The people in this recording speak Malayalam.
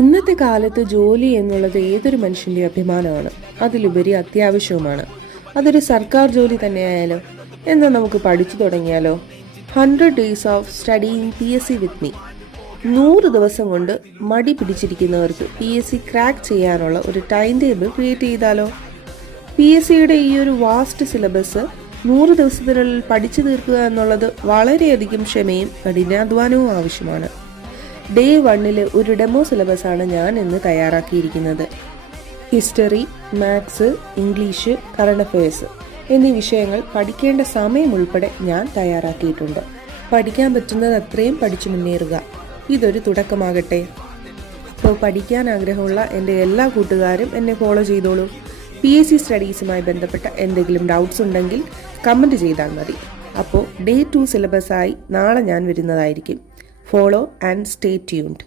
ഇന്നത്തെ കാലത്ത് ജോലി എന്നുള്ളത് ഏതൊരു മനുഷ്യൻ്റെ അഭിമാനമാണ്, അതിലുപരി അത്യാവശ്യവുമാണ്. അതൊരു സർക്കാർ ജോലി തന്നെയായാലോ എന്നാൽ നമുക്ക് പഠിച്ചു തുടങ്ങിയാലോ? 100 days of studying PSC with me. 100 ദിവസം കൊണ്ട് മടി പിടിച്ചിരിക്കുന്നവർക്ക് PSC ക്രാക്ക് ചെയ്യാനുള്ള ഒരു ടൈം ടേബിൾ ക്രിയേറ്റ് ചെയ്താലോ? PSCയുടെ ഈ ഒരു വാസ്റ്റ് സിലബസ് 100 ദിവസത്തിനുള്ളിൽ പഠിച്ചു തീർക്കുക എന്നുള്ളത് വളരെയധികം ക്ഷമയും കഠിനാധ്വാനവും ആവശ്യമാണ്. ഡേ 1 ഒരു ഡെമോ സിലബസാണ് ഞാൻ ഇന്ന് തയ്യാറാക്കിയിരിക്കുന്നത്. History, maths, English, current affairs എന്നീ വിഷയങ്ങൾ പഠിക്കേണ്ട സമയം ഉൾപ്പെടെ ഞാൻ തയ്യാറാക്കിയിട്ടുണ്ട്. പഠിക്കാൻ പറ്റുന്നത് അത്രയും പഠിച്ചു മുന്നേറുക, ഇതൊരു തുടക്കമാകട്ടെ. അപ്പോൾ പഠിക്കാൻ ആഗ്രഹമുള്ള എൻ്റെ എല്ലാ കൂട്ടുകാരും എന്നെ ഫോളോ ചെയ്തോളൂ. PSC സ്റ്റഡീസുമായി ബന്ധപ്പെട്ട എന്തെങ്കിലും ഡൗട്ട്സ് ഉണ്ടെങ്കിൽ കമൻറ്റ് ചെയ്താൽ മതി. അപ്പോൾ ഡേ 2 സിലബസായി നാളെ ഞാൻ വരുന്നതായിരിക്കും. Follow and stay tuned.